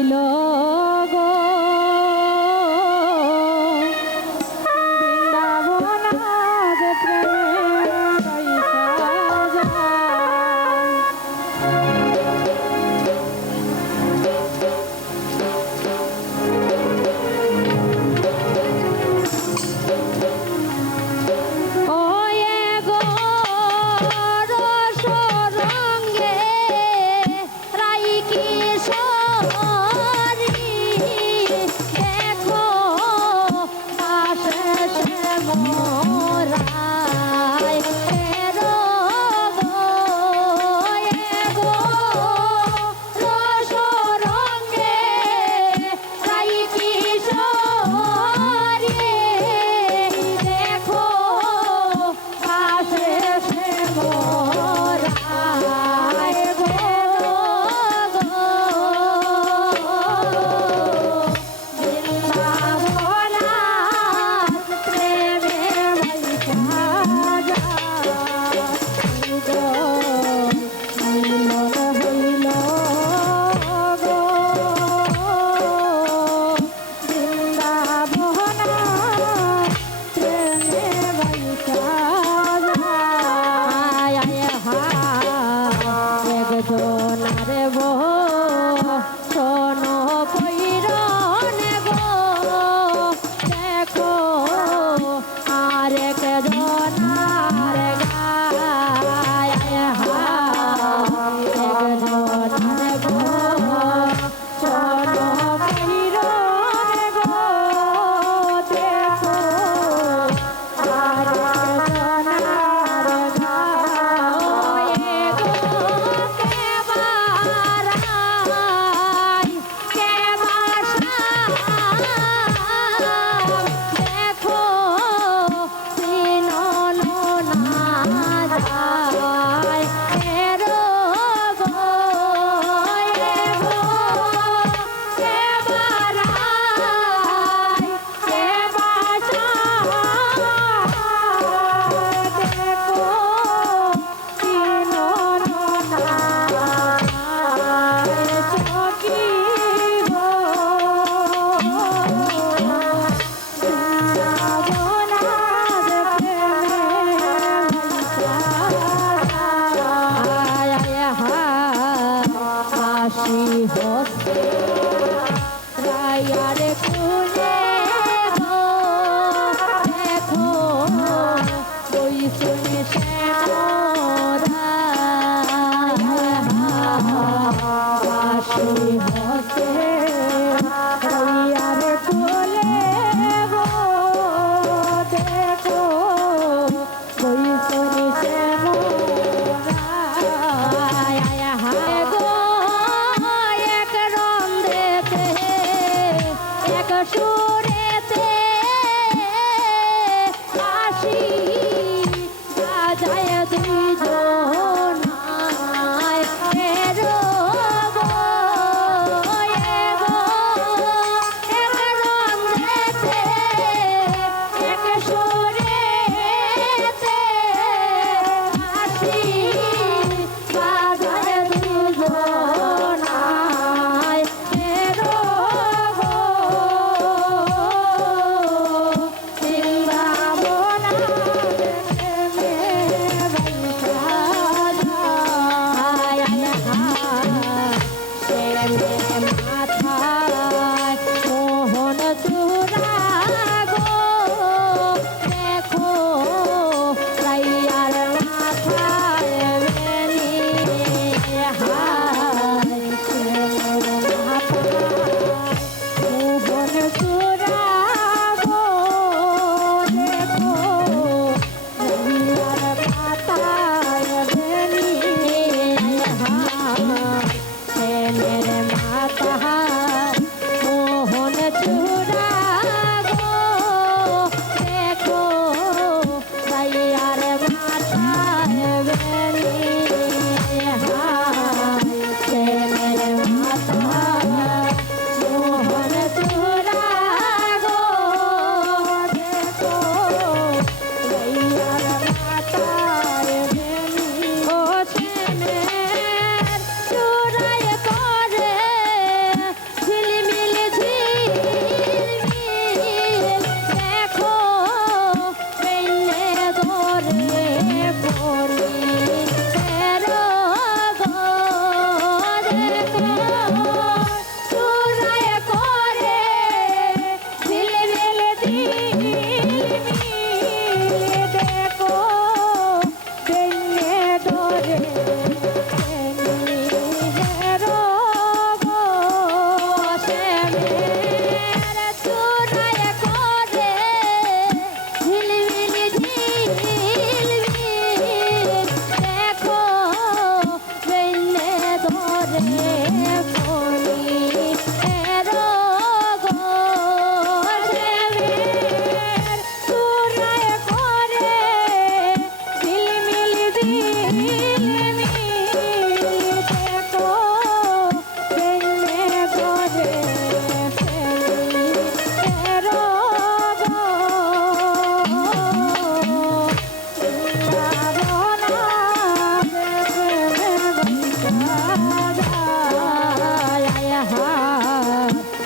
হইল গো বৃন্দাবন আজ প্রেমে বৈশা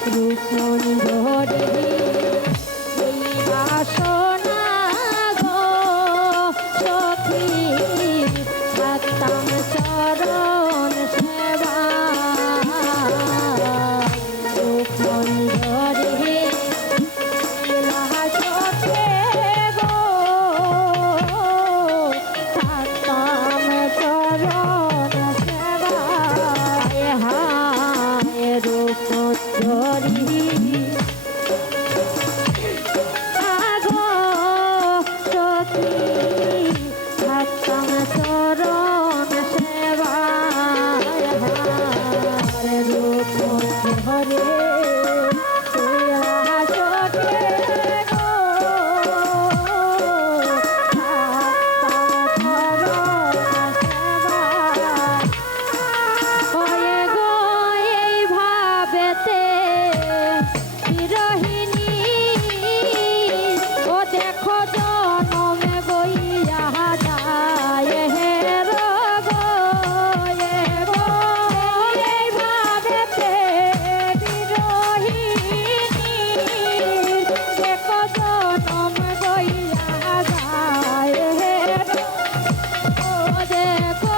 রূপমঞ্জরি এই বাসনা গো সখী থাকতাম চরণ সেবা রূপমঞ্জরি লাজতে গো থাকতাম চরণ সেবায় হায় রূপমঞ্জরি আগো সখী থাকতাম চরণ সেবায় হায় রূপমঞ্জরি দেখো জনমে বইয়া যায় হে রগো এ গো এই ভাবেতে বিরহিনী দেখো জনম বইয়া যায় হে রগো দেখো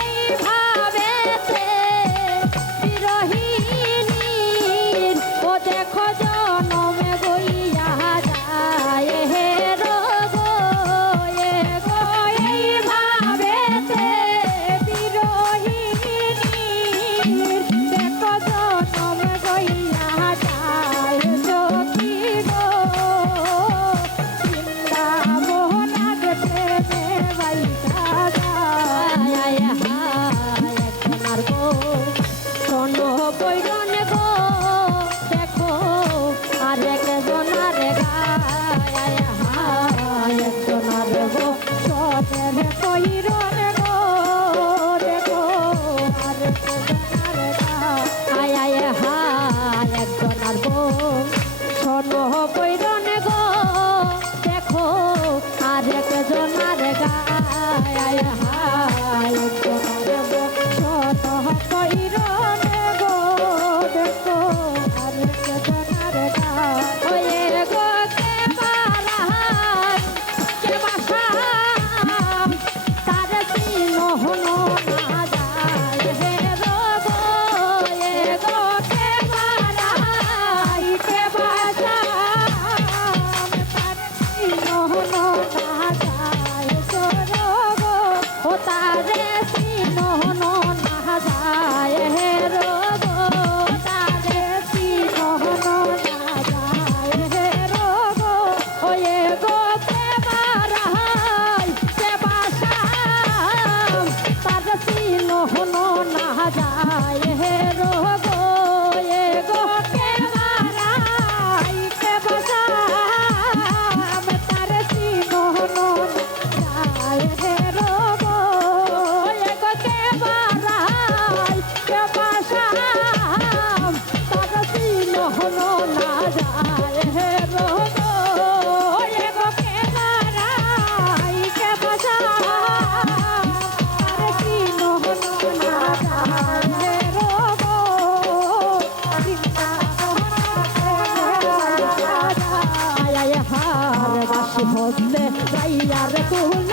এই ভাবেতে বিরহিনী ও দেখো জনমে বইয়া যায় হে রগো এ গো এই ভাবেতে বিরহিনী দেখো জনম বইয়া যায় সখী গো বৃন্দাবন আগতে বাইসা যায় হায় একজনার গো শোনো বৈরন গো দেখো আর একজনার গায় হায় একজনার গো সতের কইরন গো দেখো আর একজনার গায় হায় একজনার গো শোনো বৈরন গো দেখো আর একজনার গায় হায় একজনার গো শোনো কইরন গো দেখো আর একজনার গায় ওয়ে গো কে পারাহার কে বাসাম তার চিহ্ন না যায় হে রগো এ গো কে পারাহার কে বাসাম তার চিহ্ন না যায় সো রগো ও তারে চিহ্ন না যায় হে রগো তারে চিহ্ন না যায় হে রগো ওয়ে গো কে বারাহাই কে বাসাম তার চিহ্ন না যায় হে রগো এ গো কে বারাহাই কে বাসাম তার চিহ্ন না যায় হে রগো এ গো কে বারাহাই কে বাসাম তার চিহ্ন না যায় হে রগো এ গো কে বারাহাই কে বাসাম তার চিহ্ন না যায় হে রগো বৃন্দাবন হার বাসি হতে যাইয়ার কুল